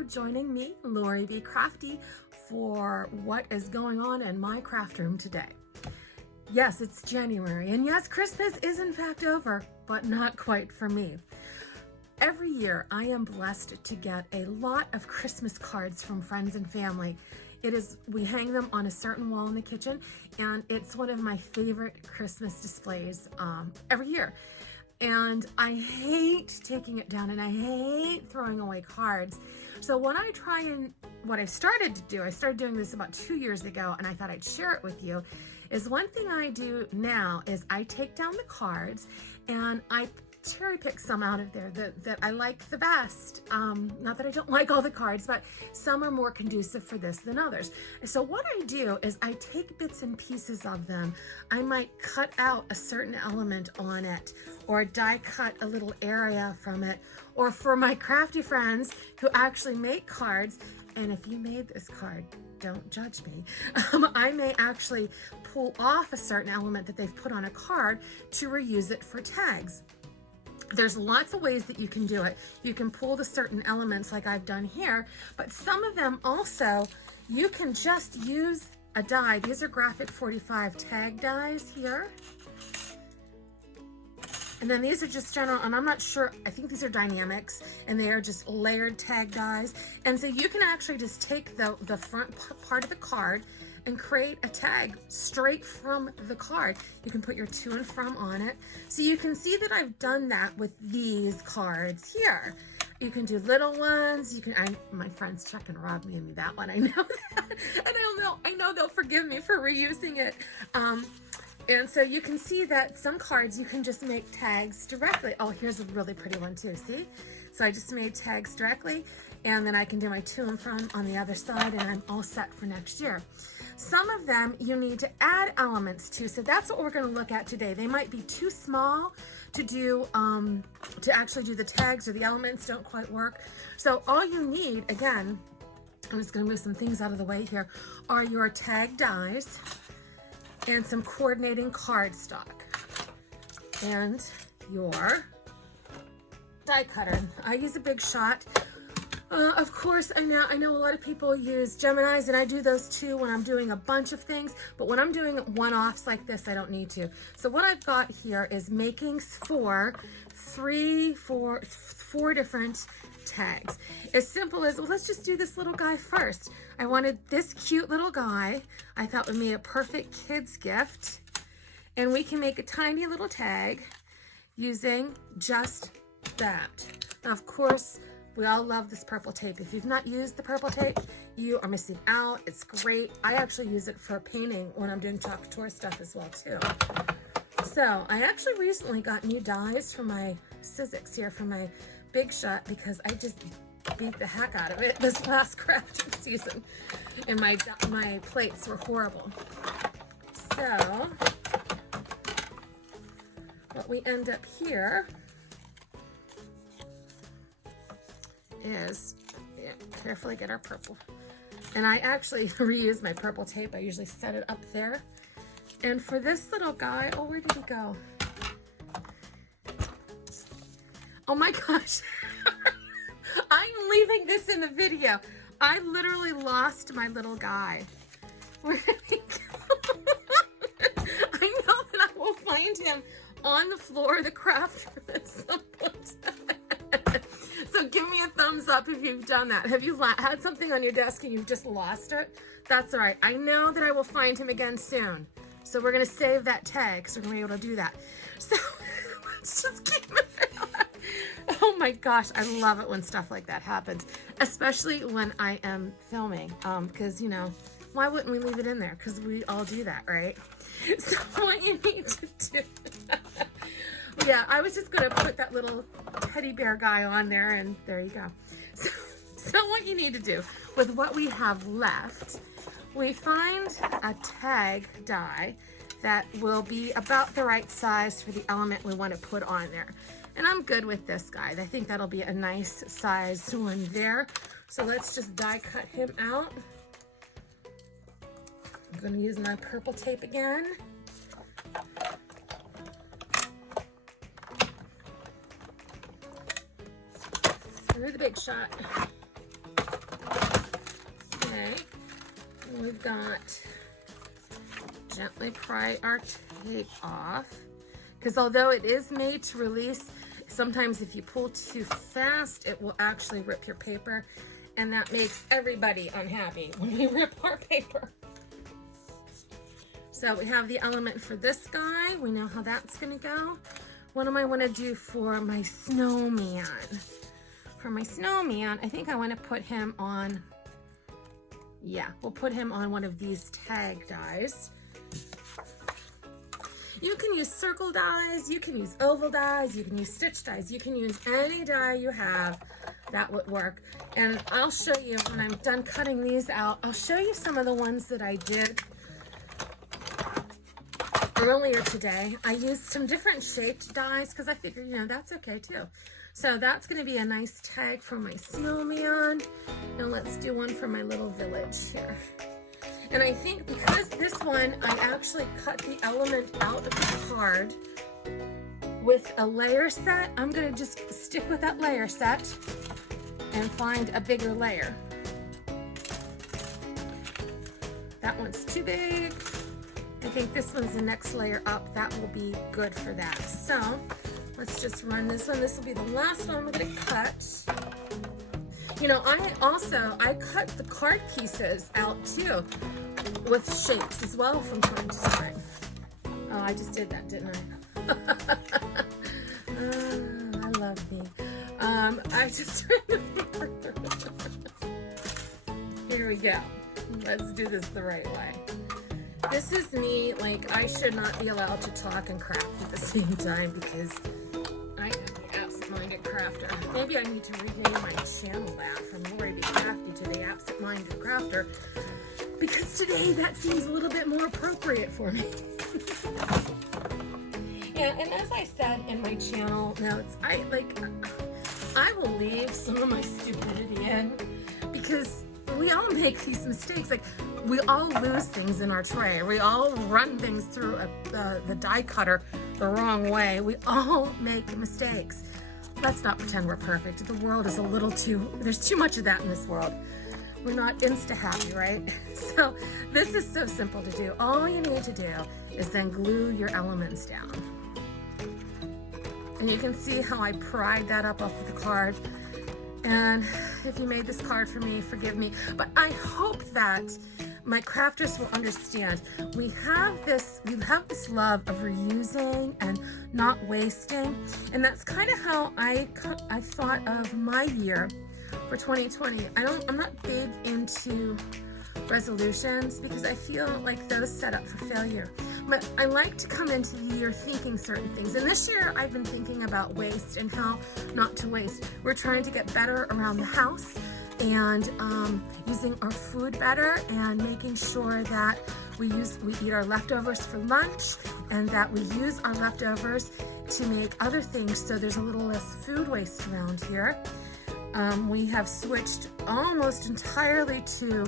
for joining me, Lori B. Crafty, for what is going on in my craft room today. Yes, it's January, and yes, Christmas is in fact over, but not quite for me. Every year, I am blessed to get a lot of Christmas cards from friends and family. We hang them on a certain wall in the kitchen, and it's one of my favorite Christmas displays every year. And I hate taking it down, and I hate throwing away cards. So what I started to do, I started doing this about 2 years ago, and I thought I'd share it with you, is one thing I do now is I take down the cards and I cherry pick some out of there that I like the best. Not that I don't like all the cards, but some are more conducive for this than others. So what I do is I take bits and pieces of them. I might cut out a certain element on it, or die cut a little area from it, or for my crafty friends who actually make cards, and if you made this card, don't judge me. I may actually pull off a certain element that they've put on a card to reuse it for tags. There's lots of ways that you can do it. You can pull the certain elements like I've done here, but some of them also, you can just use a die. These are Graphic 45 tag dies here. And then these are just general, and I'm not sure, I think these are dynamics, and they are just layered tag dies. And so you can actually just take the front part of the card and create a tag straight from the card. You can put your to and from on it. So you can see that I've done that with these cards here. You can do little ones. My friends Chuck and Rob made me that one. I know that. And I know they'll forgive me for reusing it. And so you can see that some cards you can just make tags directly. Oh, here's a really pretty one too, see? So I just made tags directly, and then I can do my to and from on the other side, and I'm all set for next year. Some of them you need to add elements to, so that's what we're going to look at today. They might be too small to do, to actually do the tags, or the elements don't quite work. So all you need, again, I'm just going to move some things out of the way here, are your tag dies and some coordinating cardstock and your die cutter. I use a Big Shot. Of course, I know a lot of people use Geminis, and I do those too when I'm doing a bunch of things, but when I'm doing one-offs like this, I don't need to. So what I've got here is makings for four different tags. As simple as, well, let's just do this little guy first. I wanted this cute little guy. I thought would be a perfect kid's gift. And we can make a tiny little tag using just that. Now, of course, we all love this purple tape. If you've not used the purple tape, you are missing out. It's great. I actually use it for painting when I'm doing chalk couture stuff as well too. So I actually recently got new dies for my Sizzix here for my Big Shot, because I just beat the heck out of it this last crafting season, and my plates were horrible. So what we end up here is, carefully get our purple. And I actually reuse my purple tape. I usually set it up there. And for this little guy, oh, where did he go? Oh my gosh. I'm leaving this in the video. I literally lost my little guy. Where did he go? I know that I will find him on the floor of the craft room at some point. So give me a thumbs up if you've done that. Have you had something on your desk and you've just lost it? That's all right. I know that I will find him again soon. So we're going to save that tag, so we're going to be able to do that. So let's just keep moving on. Oh my gosh, I love it when stuff like that happens, especially when I am filming, because, you know, why wouldn't we leave it in there? Because we all do that, right? So what you need to do, yeah, I was just going to put that little teddy bear guy on there, and there you go. So what you need to do with what we have left, we find a tag die that will be about the right size for the element we want to put on there. And I'm good with this guy. I think that'll be a nice size one there. So let's just die cut him out. I'm going to use my purple tape again. Through the Big Shot. Okay, and we've got gently pry our tape off, because although it is made to release, sometimes if you pull too fast, it will actually rip your paper, and that makes everybody unhappy when we rip our paper. So we have the element for this guy. We know how that's gonna go. What do I wanna do for my snowman? For my snowman, I think I wanna put him on, yeah, we'll put him on one of these tag dies. You can use circle dies, you can use oval dies, you can use stitch dies, you can use any die you have that would work. And I'll show you when I'm done cutting these out, I'll show you some of the ones that I did earlier today. I used some different shaped dies because I figured, you know, that's okay too. So that's going to be a nice tag for my snowman. Now let's do one for my little village here. And I think because this one, I actually cut the element out of the card with a layer set, I'm going to just stick with that layer set and find a bigger layer. That one's too big. I think this one's the next layer up. That will be good for that. So let's just run this one. This will be the last one we're going to cut. You know, I cut the card pieces out too with shapes as well from time to time. Oh, I just did that, didn't I? I love me. I just remembered. Here we go. Let's do this the right way. This is me, like, I should not be allowed to talk and craft at the same time because I am the absent-minded crafter. Maybe I need to rename my channel that from Lori Be Crafty to the Absent-Minded Crafter, because today that seems a little bit more appropriate for me. Yeah, and as I said in my channel notes, I will leave some of my stupidity in because we all make these mistakes. Like, we all lose things in our tray. We all run things through the die cutter the wrong way. We all make mistakes. Let's not pretend we're perfect. The world is a little there's too much of that in this world. We're not insta-happy, right? So this is so simple to do. All you need to do is then glue your elements down. And you can see how I pried that up off of the card. And if you made this card for me, forgive me. But I hope that my crafters will understand. We have this love of reusing and not wasting. And that's kind of how I thought of my year for 2020. I'm not big into resolutions because I feel like those set up for failure. But I like to come into the year thinking certain things. And this year I've been thinking about waste and how not to waste. We're trying to get better around the house and using our food better and making sure that we eat our leftovers for lunch and that we use our leftovers to make other things so there's a little less food waste around here. We have switched almost entirely to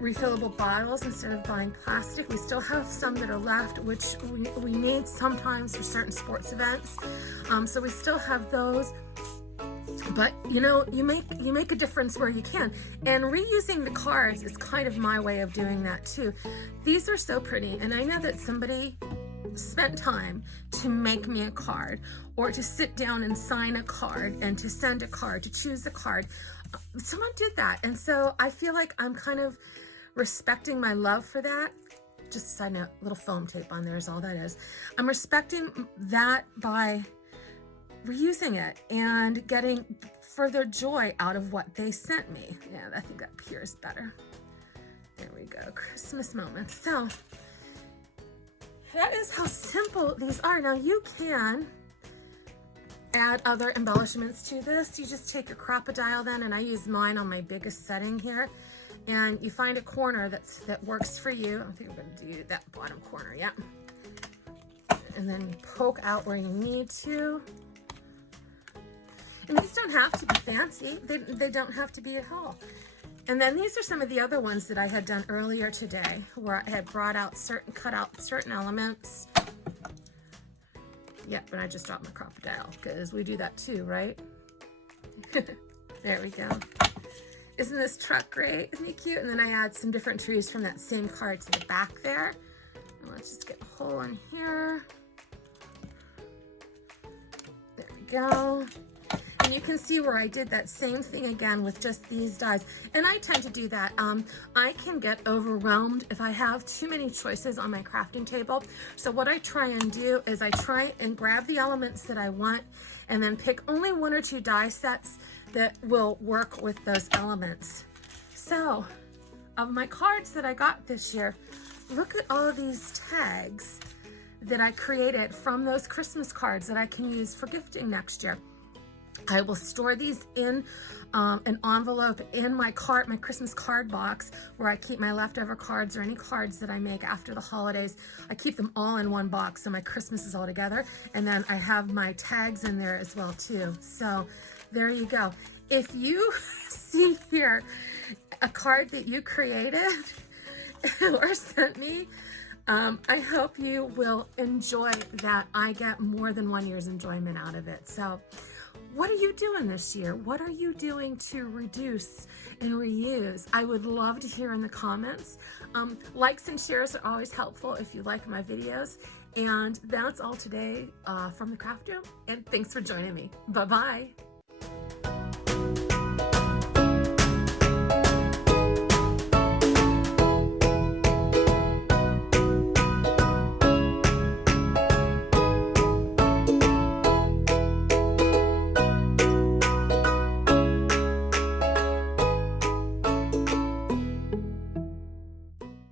refillable bottles instead of buying plastic. We still have some that are left, which we need sometimes for certain sports events. So we still have those. But you know, you make a difference where you can. And reusing the cards is kind of my way of doing that too. These are so pretty, and I know that somebody spent time to make me a card, or to sit down and sign a card, and to send a card, to choose a card. Someone did that, and so I feel like I'm kind of respecting my love for that. Just a side note, little foam tape on there is all that is. I'm respecting that by reusing it and getting further joy out of what they sent me. Yeah, I think that appears better. There we go, Christmas moments. So that is how simple these are. Now you can add other embellishments to this. You just take your crocodile then, and I use mine on my biggest setting here, and you find a corner that works for you. I think I'm going to do that bottom corner, yeah. And then you poke out where you need to. And these don't have to be fancy. They don't have to be at all. And then these are some of the other ones that I had done earlier today, where I had cut out certain elements. Yep, and I just dropped my crocodile because we do that too, right? There we go. Isn't this truck great? Isn't he cute? And then I add some different trees from that same card to the back there. And let's just get a hole in here. There we go. And you can see where I did that same thing again with just these dies. And I tend to do that. I can get overwhelmed if I have too many choices on my crafting table. So what I try and do is I try and grab the elements that I want and then pick only 1 or 2 die sets that will work with those elements. So of my cards that I got this year, look at all of these tags that I created from those Christmas cards that I can use for gifting next year. I will store these in an envelope in my Christmas card box where I keep my leftover cards or any cards that I make after the holidays. I keep them all in one box so my Christmas is all together. And then I have my tags in there as well too. So there you go. If you see here a card that you created or sent me, I hope you will enjoy that. I get more than 1 year's enjoyment out of it. So what are you doing this year? What are you doing to reduce and reuse? I would love to hear in the comments. Likes and shares are always helpful if you like my videos. And that's all today from the craft room. And thanks for joining me. Bye-bye.